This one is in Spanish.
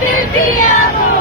del diablo.